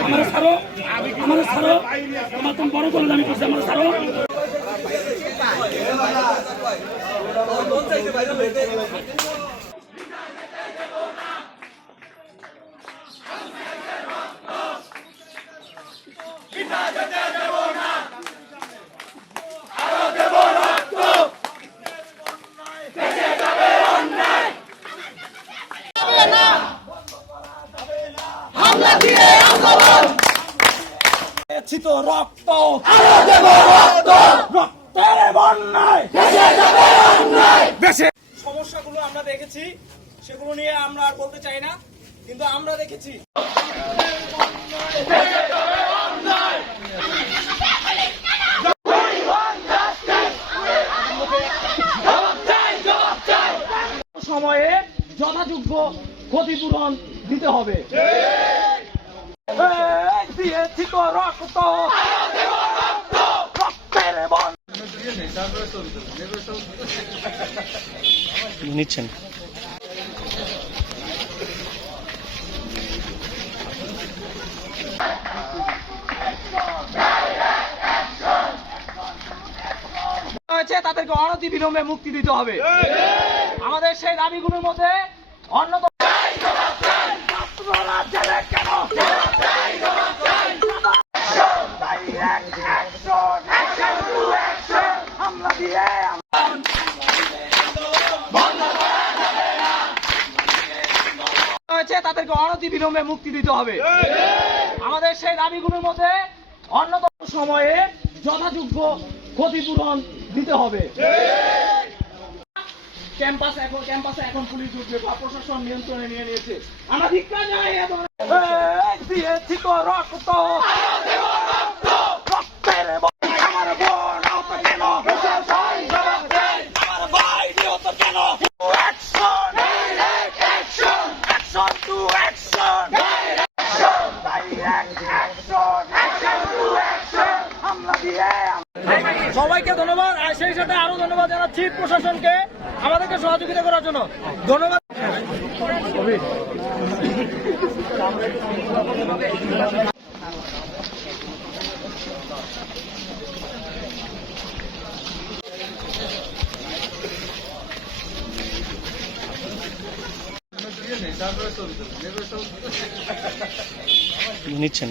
আমার সারো আমার সারো আমার তুমি বড় করে দামি করছে ছিত রক্ত। রক্তের বন্যায়। সমস্যাগুলো আমরা দেখেছি সেগুলো নিয়ে আমরা আর বলতে চাই না কিন্তু আমরা দেখেছি। সময়ে যথাযোগ্য ক্ষতিপূরণ দিতে হবে। দিয়েছি তো রক্ত রক্তের বন নিচ্ছেন হয়েছে তাদেরকে অনতি বিলম্বে মুক্তি দিতে হবে আমাদের সেই দাবিগুলোর মধ্যে অন্যতম কেন? তাদেরকে অনতি বিলম্বে মুক্তি দিতে হবে। আমাদের সেই দাবিগুলোর মধ্যে অন্যতম সময়ে যথাযোগ্য ক্ষতিপূরণ দিতে হবে। ক্যাম্পাস এখন ক্যাম্পাসে এখন পুলিশ উঠবে বা প্রশাসন নিয়ন্ত্রণে নিয়ে নিয়েছে। আমরা সবাইকে ধন্যবাদ, আর সেই সাথে আরও ধন্যবাদ জানাচ্ছি প্রশাসনকে, আমাদেরকে সহযোগিতা করার জন্য। ধন্যবাদ। নিচ্ছেন।